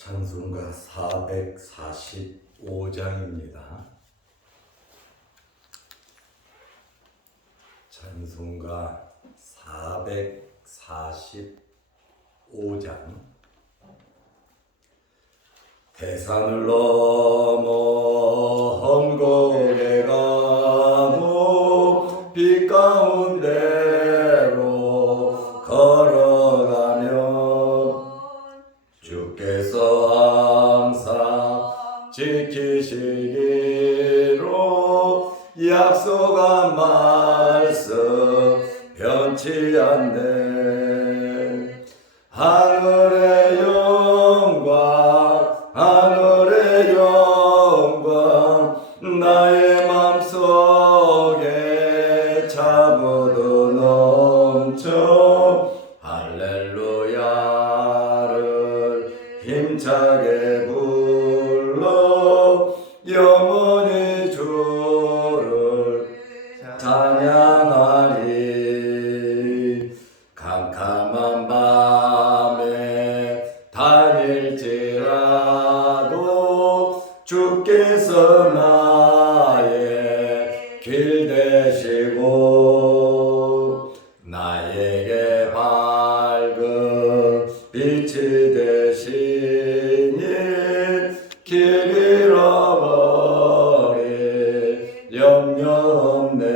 찬송가 445장입니다. 찬송가 445장. 대산을 넘어 험곡에 가도 빛 가운데로 걸어가면 주께서 항상 지키시기로 약속한 말씀 변치 않네. 하늘의 영광 하늘의 영광 나의 맘속에 차고도 넘쳐 할렐루야를 힘차게 불러 영원히 주를 찬양하리. 캄캄한 밤에 다닐지라도 주께서 나의 길 되시고 나에게 밝은 빛이 되시니 길 잃어버릴 염려 없네.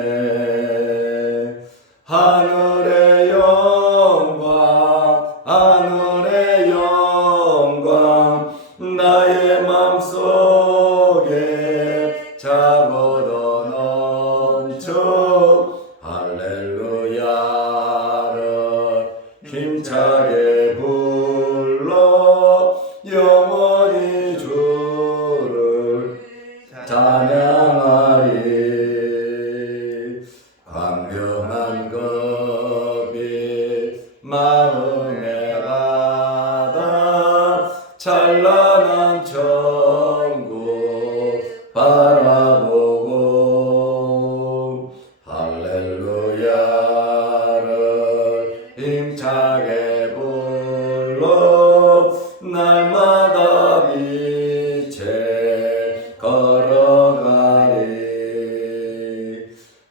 하늘의 영광 하늘의 영광 나의 맘속에 차고도 넘쳐 할렐루야를 힘차게 불러 영원히 주를 찬양하리. 광명한 겁이 마음에 가다 찬란한 천국 바라보고 할렐루야를 힘차게 불러 날마다 빛에 걸어가리.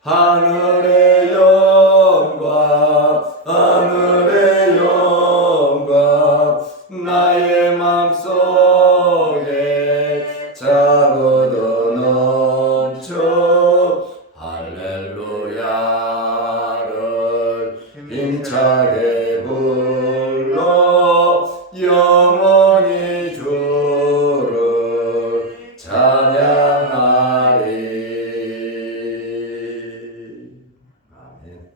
하늘의 영광 하늘의 영광 나의 맘속에 차고도 넘쳐 할렐루야를 힘차게 불러 영원히 주를 찬양하리. 아멘.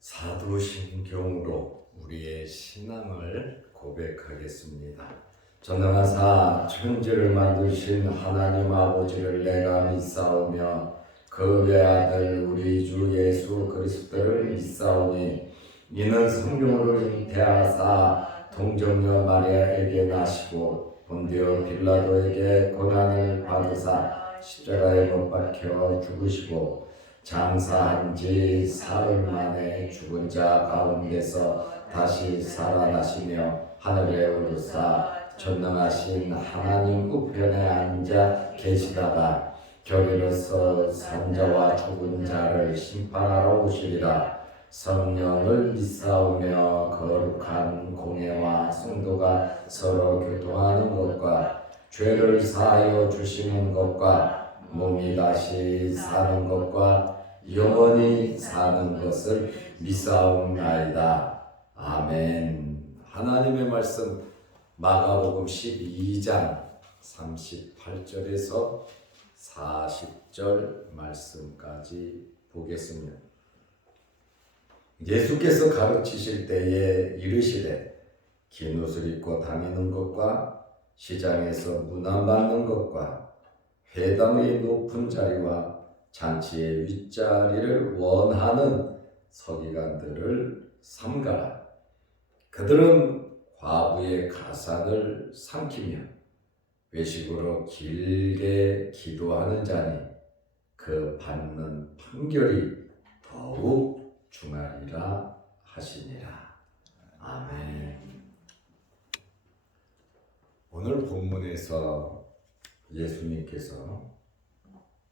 사도신경으로 우리의 신앙을 고백하겠습니다. 전능하사 천지를 만드신 하나님 아버지를 내가 믿사오며 그 외아들 우리 주 예수 그리스도를 믿사오니 이는 성령으로 잉태하사 동정녀 마리아에게 나시고 본디오 빌라도에게 고난을 받으사 십자가에 못 박혀 죽으시고 장사한 지 사흘 만에 죽은 자 가운데서 다시 살아나시며 하늘에 오르사 전능하신 하나님 우편에 앉아 계시다가 결의로서 산자와 죽은 자를 심판하러 오시리라. 성령을 믿사오며 거룩한 공예와 성도가 서로 교통하는 것과 죄를 사하여 주시는 것과 몸이 다시 사는 것과 영원히 사는 것을 믿사옵나이다. 아멘. 하나님의 말씀 마가복음 12장 38절에서 40절 말씀까지 보겠습니다. 예수께서 가르치실 때에 이르시되 긴 옷을 입고 다니는 것과 시장에서 문안 받는 것과 회당의 높은 자리와 잔치의 윗자리를 원하는 서기관들을 삼가라. 그들은 과부의 가산을 삼키며 외식으로 길게 기도하는 자니 그 받는 판결이 더욱 중하리라 하시니라. 아멘. 오늘 본문에서 예수님께서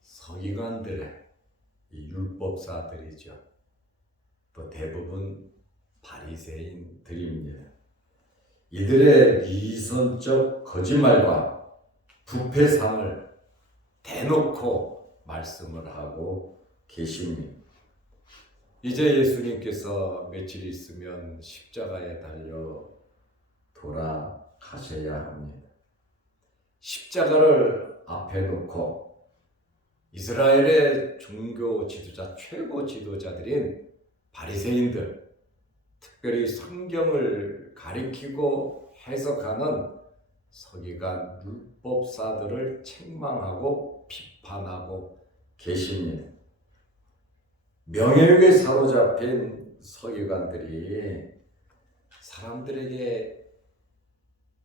서기관들의 이 율법사들이죠. 또 대부분 바리새인들입니다. 이들의 위선적 거짓말과 부패상을 대놓고 말씀을 하고 계십니다. 이제 예수님께서 며칠 있으면 십자가에 달려 돌아가셔야 합니다. 십자가를 앞에 놓고 이스라엘의 종교 지도자, 최고 지도자들인 바리새인들, 특별히 성경을 가리키고 해석하는 서기관 율법사들을 책망하고 비판하고 계십니다. 명예욕에 사로잡힌 서기관들이 사람들에게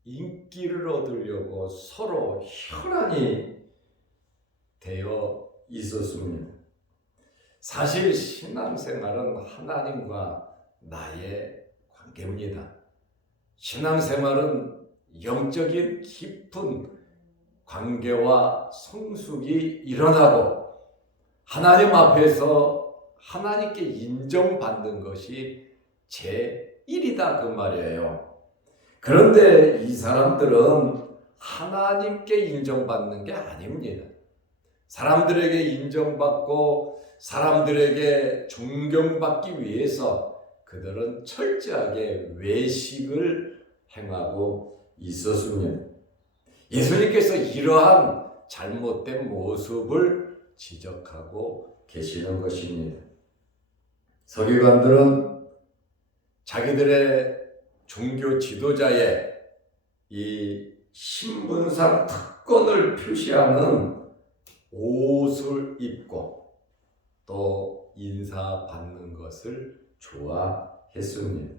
인기를 얻으려고 서로 혈안이 되어 있었습니다. 사실 신앙생활은 하나님과 나의 관계입니다. 신앙생활은 영적인 깊은 관계와 성숙이 일어나고 하나님 앞에서 하나님께 인정받는 것이 제1이다 그 말이에요. 그런데 이 사람들은 하나님께 인정받는 게 아닙니다. 사람들에게 인정받고 사람들에게 존경받기 위해서 그들은 철저하게 외식을 행하고 있었습니다. 예수님께서 이러한 잘못된 모습을 지적하고 계시는 것입니다. 서기관들은 자기들의 종교 지도자의 이 신분상 특권을 표시하는 옷을 입고 또 인사받는 것을 좋아했습니다.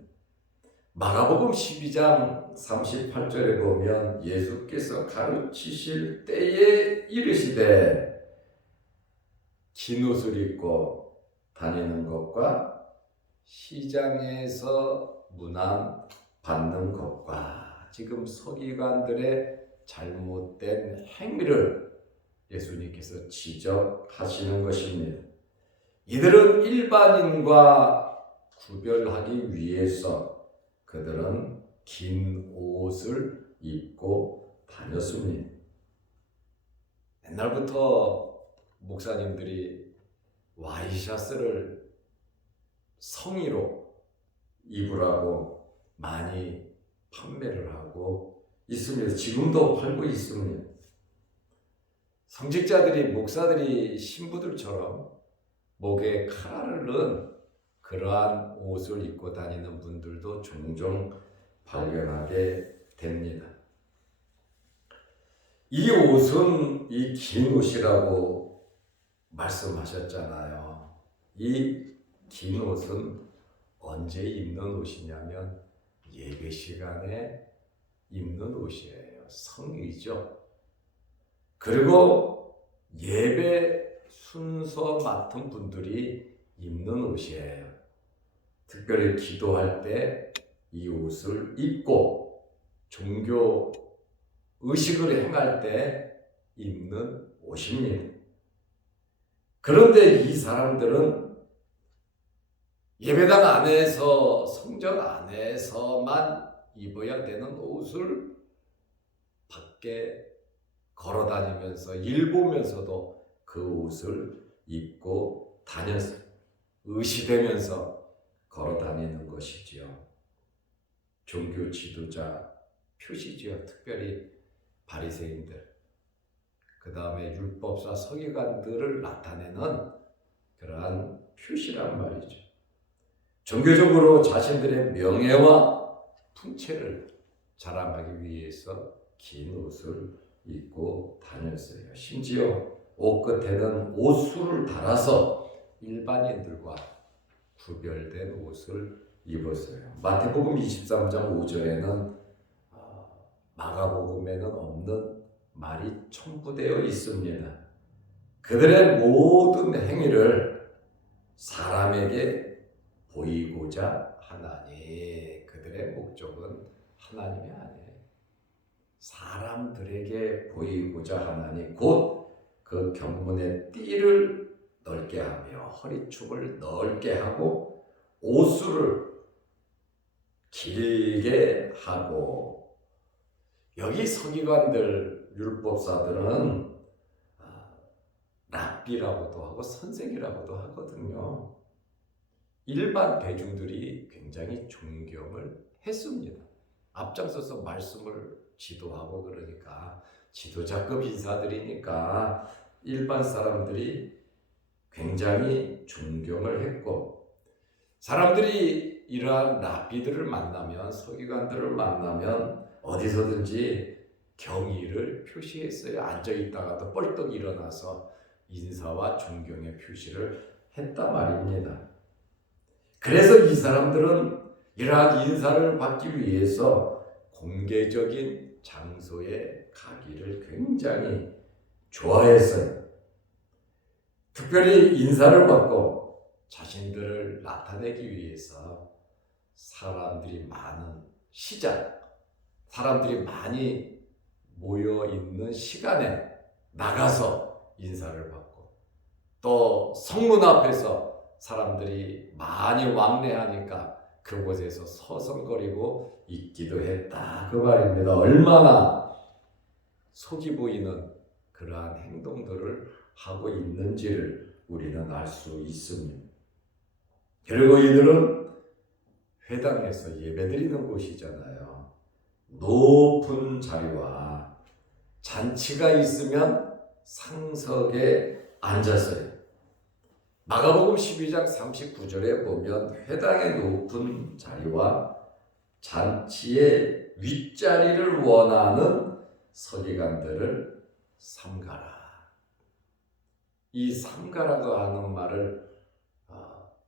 마가복음 12장 38절에 보면 예수께서 가르치실 때에 이르시되 긴 옷을 입고 다니는 것과 시장에서 문안 받는 것과 지금 서기관들의 잘못된 행위를 예수님께서 지적하시는 것입니다. 이들은 일반인과 구별하기 위해서 그들은 긴 옷을 입고 다녔습니다. 옛날부터 목사님들이 와이셔츠를 성의로 입으라고 많이 판매를 하고 있습니다. 지금도 팔고 있습니다. 성직자들이, 목사들이, 신부들처럼 목에 카라를 넣은 그러한 옷을 입고 다니는 분들도 종종 발견하게 됩니다. 이 옷은 이 긴 옷이라고 말씀하셨잖아요. 이 긴 옷은 언제 입는 옷이냐면 예배 시간에 입는 옷이에요. 성의죠. 그리고 예배 순서 맡은 분들이 입는 옷이에요. 특별히 기도할 때 이 옷을 입고 종교 의식을 행할 때 입는 옷입니다. 그런데 이 사람들은 예배당 안에서, 성전 안에서만 입어야 되는 옷을 밖에 걸어 다니면서 일 보면서도 그 옷을 입고 다녔어요. 의시되면서 걸어 다니는 것이지요. 종교 지도자 표시지요. 특별히 바리새인들, 그 다음에 율법사 서기관들을 나타내는 그러한 표시란 말이죠. 종교적으로 자신들의 명예와 풍채를 자랑하기 위해서 긴 옷을 입고 다녔어요. 심지어 옷 끝에는 옷술을 달아서 일반인들과 구별된 옷을 입었어요. 마태복음 23장 5절에는 마가복음에는 없는 말이 첨부되어 있습니다. 그들의 모든 행위를 사람에게 보이고자 하나니 그들의 목적은 하나님이 아니에요. 사람들에게 보이고자 하나니 곧 그 경문의 띠를 넓게 하며 허리축을 넓게 하고 오수를 길게 하고. 여기 서기관들 율법사들은 랍비라고도 하고 선생이라고도 하거든요. 일반 대중들이 굉장히 존경을 했습니다. 앞장서서 말씀을 지도하고 그러니까 지도자급 인사들이니까 일반 사람들이 굉장히 존경을 했고, 사람들이 이러한 랍비들을 만나면, 서기관들을 만나면 어디서든지 경의를 표시했어요. 앉아있다가도 뻘떡 일어나서 인사와 존경의 표시를 했단 말입니다. 그래서 이 사람들은 이러한 인사를 받기 위해서 공개적인 장소에 가기를 굉장히 좋아했어요. 특별히 인사를 받고 자신들을 나타내기 위해서 사람들이 많은 시장, 사람들이 많이 모여 있는 시간에 나가서 인사를 받고, 또 성문 앞에서 사람들이 많이 왕래하니까 그곳에서 서성거리고 있기도 했다, 그 말입니다. 얼마나 속이 보이는 그러한 행동들을 하고 있는지를 우리는 알 수 있습니다. 그리고 이들은 회당에서 예배드리는 곳이잖아요. 높은 자리와 잔치가 있으면 상석에 앉았어요. 마가복음 12장 39절에 보면 회당의 높은 자리와 잔치의 윗자리를 원하는 서기관들을 삼가라. 이 삼가라고 하는 말을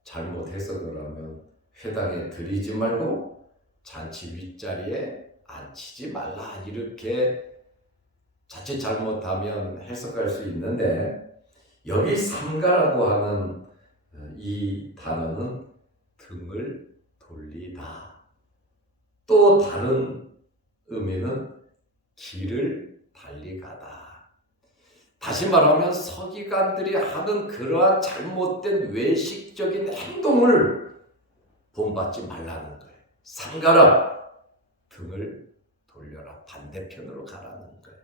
잘못해서 그러면 회당에 들이지 말고 잔치 윗자리에 앉히지 말라, 이렇게 자칫 잘못하면 해석할 수 있는데, 여기 삼가라고 하는 이 단어는 등을 돌리다, 또 다른 의미는 길을 달리 가다. 다시 말하면 서기관들이 하는 그러한 잘못된 외식적인 행동을 본받지 말라는 거예요. 삼가라, 등을 돌려라, 반대편으로 가라는 거예요.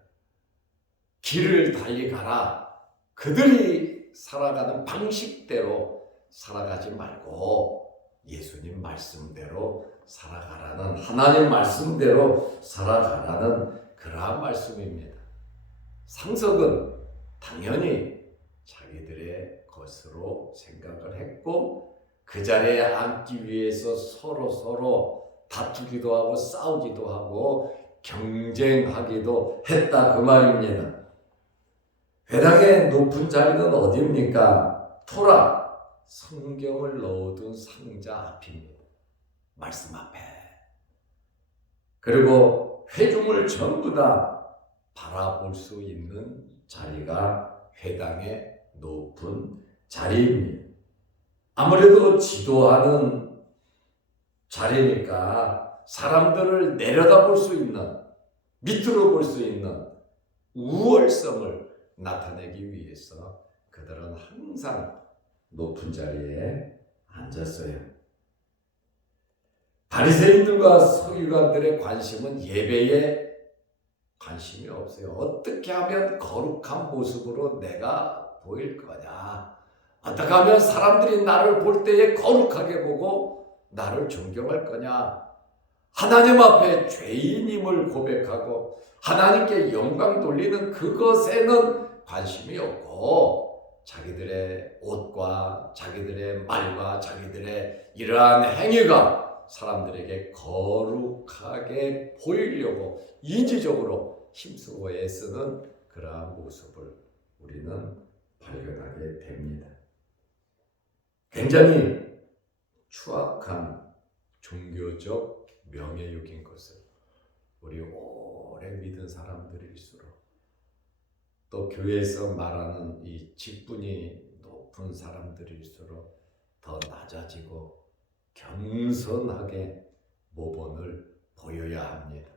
길을 달리 가라, 그들이 살아가는 방식대로 살아가지 말고 예수님 말씀대로 살아가라는, 하나님 말씀대로 살아가라는 그러한 말씀입니다. 상석은 당연히 자기들의 것으로 생각을 했고 그 자리에 앉기 위해서 서로 다투기도 하고 싸우기도 하고 경쟁하기도 했다, 그 말입니다. 회당의 높은 자리는 어디입니까? 토라, 성경을 넣어둔 상자 앞입니다. 말씀 앞에. 그리고 회중을 전부 다 바라볼 수 있는 자리가 회당의 높은 자리입니다. 아무래도 지도하는 자리니까 사람들을 내려다볼 수 있는, 밑으로 볼 수 있는 우월성을 나타내기 위해서 그들은 항상 높은 자리에 앉았어요. 바리새인들과 서기관들의 관심은 예배에 관심이 없어요. 어떻게 하면 거룩한 모습으로 내가 보일 거냐, 어떻게 하면 사람들이 나를 볼 때에 거룩하게 보고 나를 존경할 거냐, 하나님 앞에 죄인임을 고백하고 하나님께 영광 돌리는 그것에는 관심이 없고, 자기들의 옷과 자기들의 말과 자기들의 이러한 행위가 사람들에게 거룩하게 보이려고 인지적으로 힘쓰고 애쓰는 그러한 모습을 우리는 발견하게 됩니다. 굉장히 추악한 종교적 명예욕인 것을 우리 오래 믿은 사람들일수록, 또 교회에서 말하는 이 직분이 높은 사람들일수록 더 낮아지고 겸손하게 모범을 보여야 합니다.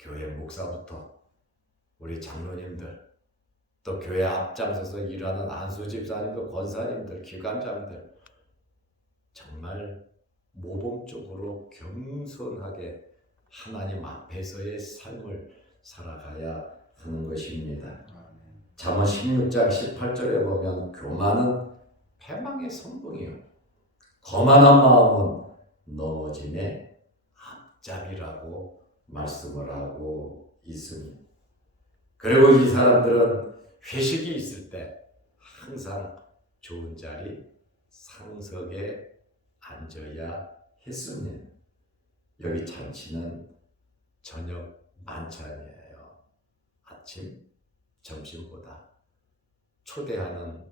교회 목사부터 우리 장로님들, 또 교회 앞장서서 일하는 안수 집사님들, 권사님들, 기관장들, 정말 모범적으로 겸손하게 하나님 앞에서의 삶을 살아가야 하는 것입니다. 잠언 16장 18절에 보면 교만은 패망의 선봉이요, 거만한 마음은 넘어짐의 앞잡이라고 말씀을 하고 있습니다. 그리고 이 사람들은 회식이 있을 때 항상 좋은 자리, 상석에 앉아야 했습니다. 여기 잔치는 저녁 만찬이에요. 아침, 점심보다 초대하는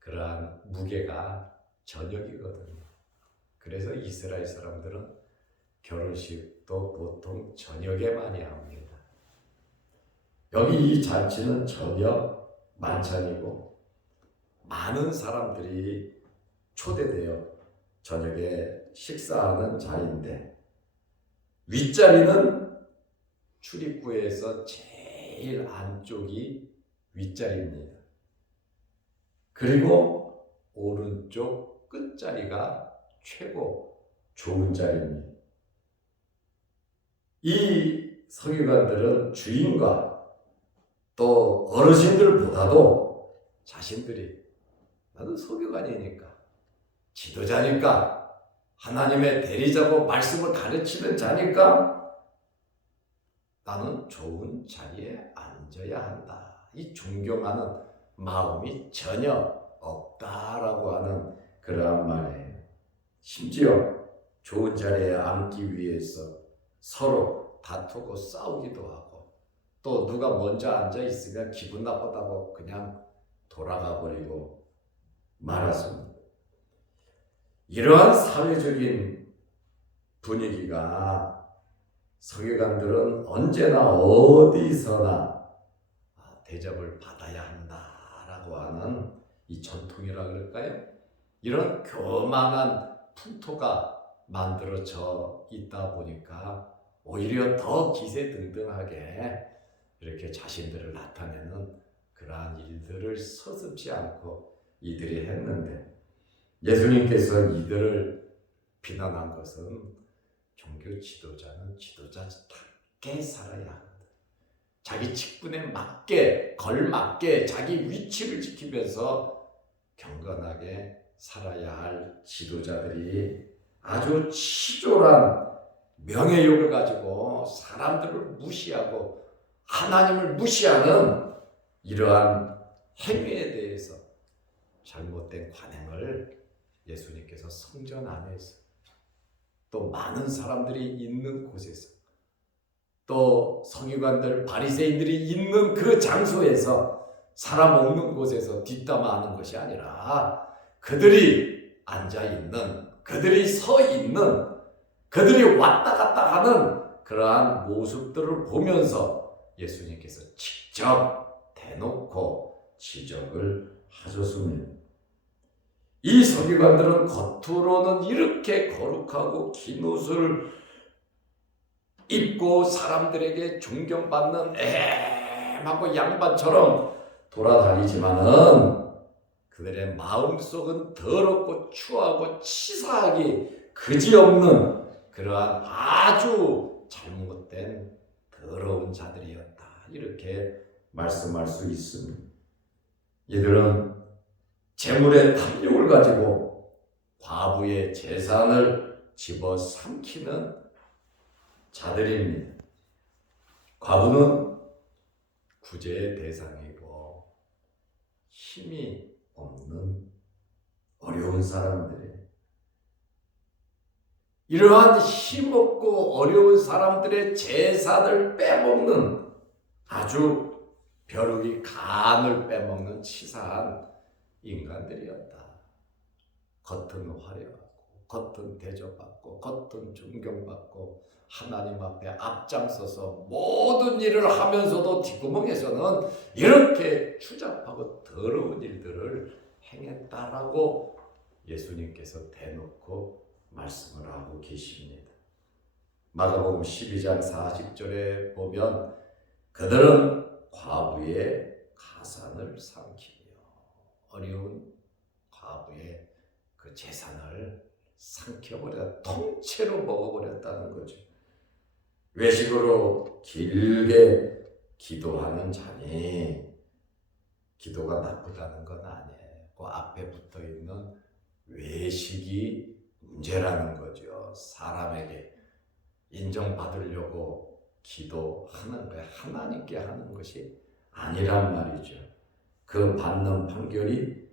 그러한 무게가 저녁이거든요. 그래서 이스라엘 사람들은 결혼식도 보통 저녁에 많이 합니다. 여기 이 잔치는 저녁 만찬이고 많은 사람들이 초대되어 저녁에 식사하는 자리인데, 윗자리는 출입구에서 제일 안쪽이 윗자리입니다. 그리고 오른쪽 끝자리가 최고 좋은 자리입니다. 이 서기관들은 주인과 또 어르신들보다도 자신들이 나는 서기관이니까, 지도자니까, 하나님의 대리자고 말씀을 가르치는 자니까 나는 좋은 자리에 앉아야 한다. 이 존경하는 마음이 전혀 없다라고 하는 그러한 말이에요. 심지어 좋은 자리에 앉기 위해서 서로 다투고 싸우기도 하고, 또 누가 먼저 앉아 있으면 기분 나쁘다고 그냥 돌아가 버리고 말았습니다. 이러한 사회적인 분위기가 서기관들은 언제나 어디서나 대접을 받아야 한다라고 하는 이 전통이라 그럴까요? 이런 교만한 풍토가 만들어져 있다 보니까 오히려 더 기세등등하게 이렇게 자신들을 나타내는 그러한 일들을 서슴지 않고 이들이 했는데, 예수님께서 이들을 비난한 것은 종교 지도자는 지도자답게 살아야 한다. 자기 직분에 맞게, 걸맞게 자기 위치를 지키면서 경건하게 살아야 할 지도자들이 아주 치졸한 명예욕을 가지고 사람들을 무시하고 하나님을 무시하는 이러한 행위에 대해서 잘못된 관행을 예수님께서 성전 안에서, 또 많은 사람들이 있는 곳에서, 또 서기관들, 바리새인들이 있는 그 장소에서, 사람 없는 곳에서 뒷담화하는 것이 아니라 그들이 앉아있는, 그들이 서있는, 그들이 왔다 갔다 하는 그러한 모습들을 보면서 예수님께서 직접 대놓고 지적을 하셨습니다. 이 서기관들은 겉으로는 이렇게 거룩하고 긴 옷을 입고 사람들에게 존경받는 애하고 양반처럼 돌아다니지만은 그들의 마음속은 더럽고 추하고 치사하기 그지없는 그러한 아주 잘못된 더러운 자들이었다, 이렇게 말씀할 수 있습니다. 이들은 재물의 탐욕을 가지고 과부의 재산을 집어삼키는 자들입니다. 과부는 구제의 대상이고 힘이 없는 어려운 사람들이에요. 이러한 힘없고 어려운 사람들의 재산을 빼먹는, 아주 벼룩이 간을 빼먹는 치사한 인간들이었다. 겉은 화려하고, 겉은 대접받고, 겉은 존경받고, 하나님 앞에 앞장서서 모든 일을 하면서도 뒷구멍에서는 이렇게 추잡하고 더러운 일들을 행했다라고 예수님께서 대놓고 말씀을 하고 계십니다. 마가복음 12장 40절에 보면 그들은 과부의 가산을 삼키며 어려운 과부의 그 재산을 삼켜버려 통째로 먹어버렸다는 거죠. 외식으로 길게 기도하는 자니 기도가 나쁘다는 건 아니에요. 그 앞에 붙어 있는 외식이 문제라는 거죠. 사람에게 인정받으려고 기도하는 거예요. 하나님께 하는 것이 아니란 말이죠. 그 받는 판결이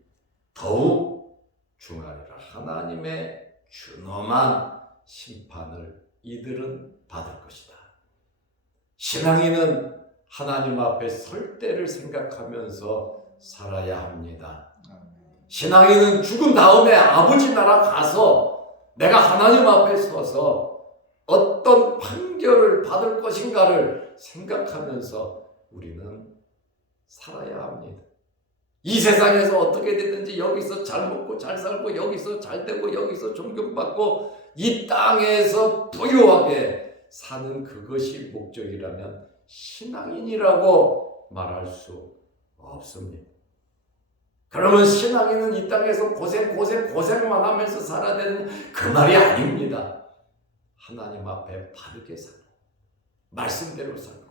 더욱 중하리라. 하나님의 준엄한 심판을 이들은 받을 것이다. 신앙인은 하나님 앞에 설 때를 생각하면서 살아야 합니다. 신앙인은 죽은 다음에 아버지 나라 가서 내가 하나님 앞에 서서 어떤 판결을 받을 것인가를 생각하면서 우리는 살아야 합니다. 이 세상에서 어떻게 되든지 여기서 잘 먹고 잘 살고 여기서 잘 되고 여기서 존경받고 이 땅에서 부유하게 사는 그것이 목적이라면 신앙인이라고 말할 수 없습니다. 그러면 신앙인은 이 땅에서 고생만 하면서 살아야 되는 그 말이 아닙니다. 하나님 앞에 바르게 살고 말씀대로 살고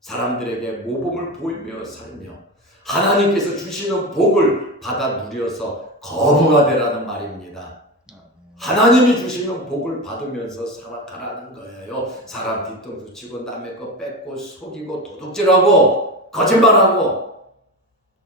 사람들에게 모범을 보이며 살며 하나님께서 주시는 복을 받아 누려서 거부가 되라는 말입니다. 하나님이 주시는 복을 받으면서 살아가라는 거예요. 사람 뒤통수 치고 남의 거 뺏고 속이고 도둑질하고 거짓말하고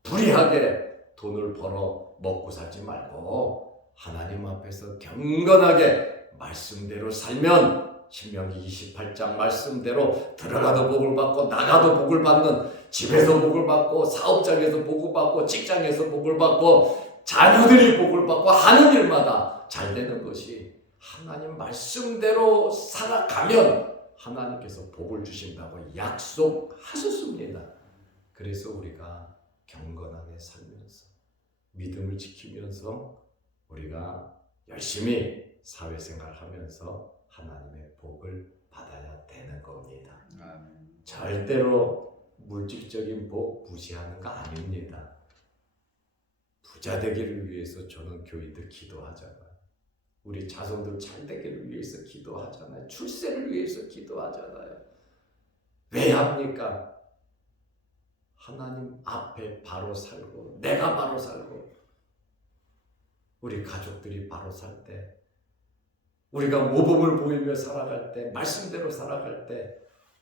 불의하게 돈을 벌어 먹고 살지 말고 하나님 앞에서 경건하게 말씀대로 살면 신명기 28장 말씀대로 들어가도 복을 받고 나가도 복을 받는 집에서 복을 받고 사업장에서 복을 받고 직장에서 복을 받고 자녀들이 복을 받고 하는 일마다 잘 되는 것이 하나님 말씀대로 살아가면 하나님께서 복을 주신다고 약속하셨습니다. 그래서 우리가 경건하게 살면서 믿음을 지키면서 우리가 열심히 사회생활 하면서 하나님의 복을 받아야 되는 겁니다. 절대로 물질적인 복 무시하는 거 아닙니다. 부자 되기를 위해서 저는 교인들 기도하잖아요. 우리 자손들 잘 되기를 위해서 기도하잖아요. 출세를 위해서 기도하잖아요. 왜 합니까? 하나님 앞에 바로 살고 내가 바로 살고 우리 가족들이 바로 살 때 우리가 모범을 보이며 살아갈 때 말씀대로 살아갈 때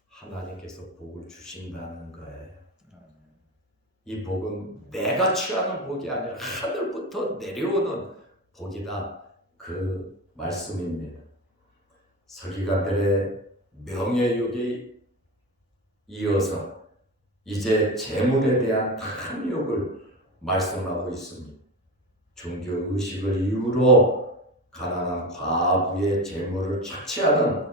하나님께서 복을 주신다는 거예요. 이 복은 내가 취하는 복이 아니라 하늘부터 내려오는 복이다. 그 말씀입니다. 서기관들의 명예욕에 이어서 이제 재물에 대한 탐욕을 말씀하고 있습니다. 종교의식을 이유로 가난한 과부의 재물을 착취하는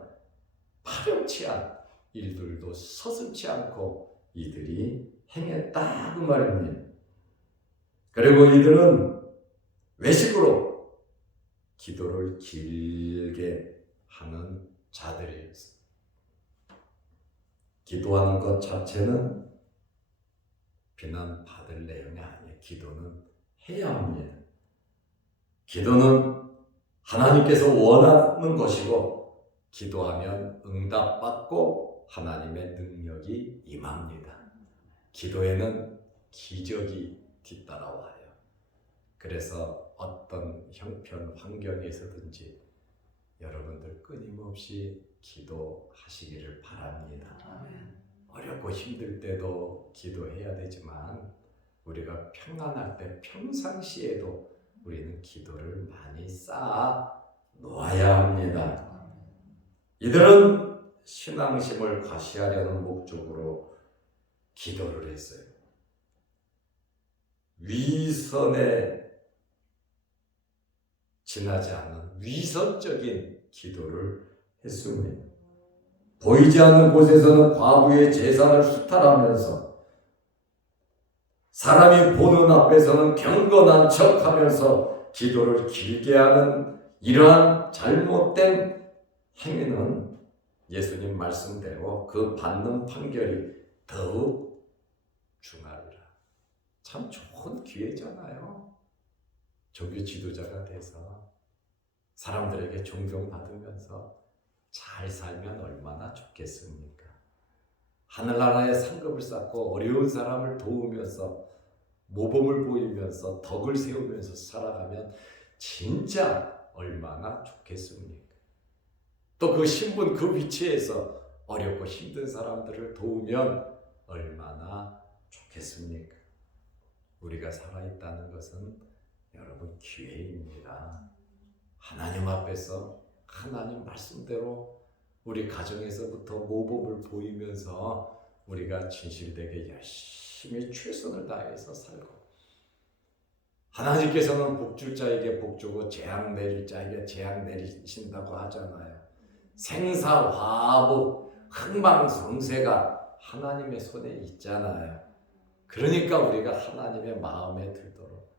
파렴치한 일들도 서슴지 않고 이들이 행했다 그 말입니다. 그리고 이들은 외식으로 기도를 길게 하는 자들이었어요. 기도하는 것 자체는 비난받을 내용이 아니에요. 기도는 해야 합니다. 기도는 하나님께서 원하는 것이고 기도하면 응답받고 하나님의 능력이 임합니다. 기도에는 기적이 뒤따라와요. 그래서 어떤 형편 환경에서든지 여러분들 끊임없이 기도하시기를 바랍니다. 어렵고 힘들 때도 기도해야 되지만 우리가 평안할 때 평상시에도 우리는 기도를 많이 쌓아 놓아야 합니다. 이들은 신앙심을 과시하려는 목적으로 기도를 했어요. 위선에 지나지 않는 위선적인 기도를 했습니다. 보이지 않는 곳에서는 과부의 재산을 수탈하면서 사람이 보는 앞에서는 경건한 척하면서 기도를 길게 하는 이러한 잘못된 행위는 예수님 말씀대로 그 받는 판결이 더욱 중하리라. 참 좋은 기회잖아요. 종교 지도자가 돼서 사람들에게 존경받으면서 잘 살면 얼마나 좋겠습니까? 하늘나라에 상급을 쌓고 어려운 사람을 도우면서 모범을 보이면서 덕을 세우면서 살아가면 진짜 얼마나 좋겠습니까? 또 그 신분, 그 위치에서 어렵고 힘든 사람들을 도우면 얼마나 좋겠습니까? 우리가 살아있다는 것은 여러분 기회입니다. 하나님 앞에서 하나님 말씀대로 우리 가정에서부터 모범을 보이면서 우리가 진실되게 열심히 최선을 다해서 살고, 하나님께서는 복 줄 자에게 복 주고 재앙 내릴 자에게 재앙 내리신다고 하잖아요. 생사화복 흥망성쇠가 하나님의 손에 있잖아요. 그러니까 우리가 하나님의 마음에 들도록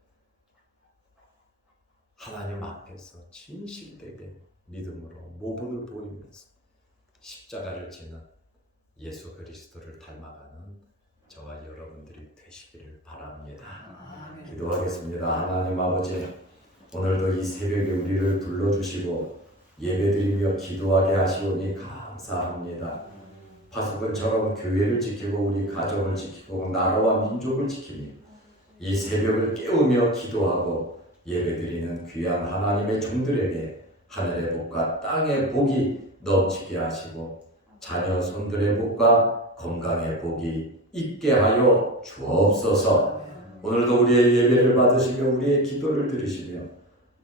하나님 앞에서 진실되게 믿음으로 모범을 보이면서 십자가를 지는 예수 그리스도를 닮아가는 저와 여러분들이 되시기를 바랍니다. 기도하겠습니다. 하나님 아버지, 오늘도 이 새벽에 우리를 불러주시고 예배드리며 기도하게 하시오니 감사합니다. 파수꾼처럼 교회를 지키고 우리 가정을 지키고 나라와 민족을 지키며 이 새벽을 깨우며 기도하고 예배드리는 귀한 하나님의 종들에게 하늘의 복과 땅의 복이 넘치게 하시고 자녀 손들의 복과 건강의 복이 있게 하여 주옵소서. 오늘도 우리의 예배를 받으시며 우리의 기도를 들으시며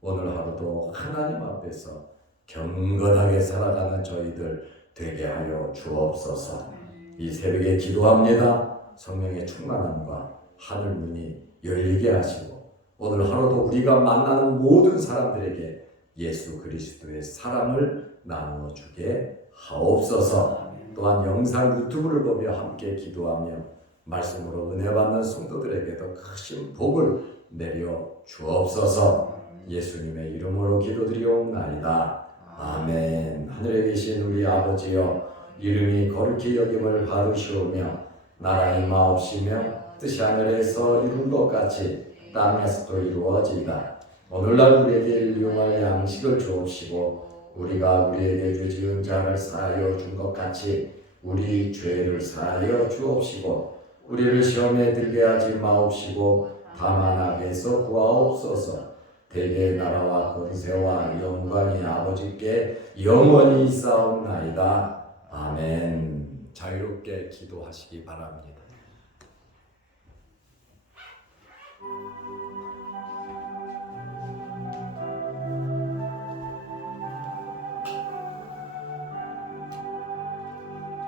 오늘 하루도 하나님 앞에서 경건하게 살아가는 저희들 되게 하여 주옵소서. 이 새벽에 기도합니다. 성령의 충만함과 하늘 문이 열리게 하시고 오늘 하루도 우리가 만나는 모든 사람들에게 예수 그리스도의 사랑을 나누어 주게 하옵소서. 또한 영상 유튜브를 보며 함께 기도하며 말씀으로 은혜 받는 성도들에게도 크신 복을 내려 주옵소서. 예수님의 이름으로 기도드리옵나이다. 아멘. 하늘에 계신 우리 아버지여, 이름이 거룩히 여김을 받으시오며 나라의 마옵시며 뜻이 하늘에서 이룬 것 같이 땅에서도 이루어지이다. 오늘날 우리에게 일용할 양식을 주옵시고 우리가 우리에게 죄 지은 자를 사하여 준 것 같이 우리 죄를 사하여 주옵시고 우리를 시험에 들게 하지 마옵시고 다만 악에서 구하옵소서. 대개의 나라와 권세와 영광이 아버지께 영원히 있사옵나이다. 아멘. 자유롭게 기도하시기 바랍니다.